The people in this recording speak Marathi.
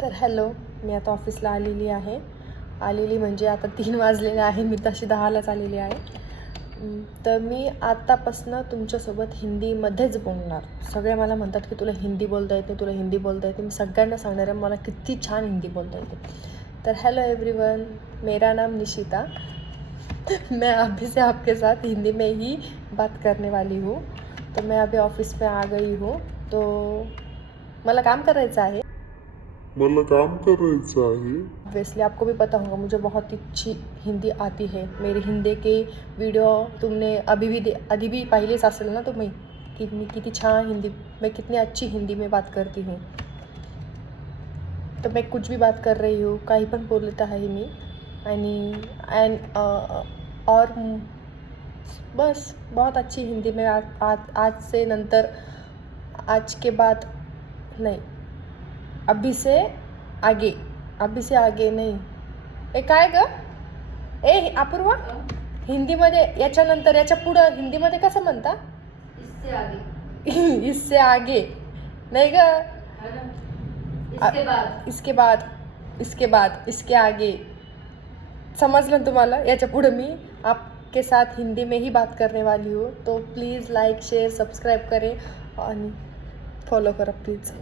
तर हॅलो, मी आता ऑफिसला आलेली म्हणजे आता 3 वाजलेले आहे, मी तशी 10लाच आलेली आहे. तर मी आत्तापासनं तुमच्यासोबत हिंदीमध्येच बोलणार. सगळे मला म्हणतात की तुला हिंदी बोलता येते, तुला हिंदी बोलता येते. मी सगळ्यांना सांगणार आहे मला किती छान हिंदी बोलता येते. तर हेलो एवरीवन, मेरा नाम निशिता. मैं अभी से आपके साथ हिंदी में ही बात करने वाली हूँ. तो मैं अभी ऑफिस में आ गई हूँ. तो मला काम करायचं आहे. ऑब्वियसली आपको भी पता होगा मुझे बहुत ही अच्छी हिंदी आती है. मेरी हिंदी की वीडियो तुमने अभी भी पाहिलेच असेल ना तुम्ही, की मी किती छान हिंदी, मैं कितनी अच्छी हिंदी में बात करती हूँ. तो मैं कुछ भी बात कर रही हूँ, काही पण बोलत आहे मी. आणि और बस बहुत अच्छी हिंदी में आज से नंतर, आज के बाद नहीं, अभी से आगे नहीं. ए काय ग, ए अपूर्वा, हिंदीमध्ये याच्यानंतर याच्या पुढं हिंदीमध्ये कसं म्हणता? इससे आगे. इससे आगे नाही ग, इसके बाद इसके आगे. समझलं तुम्हाला? याच्या पुढे मी आपके साथ हिंदी में ही बात करने वाली हूँ. तो प्लीज़ लाइक शेयर सब्सक्राइब करें आणि फॉलो करा प्लीज़.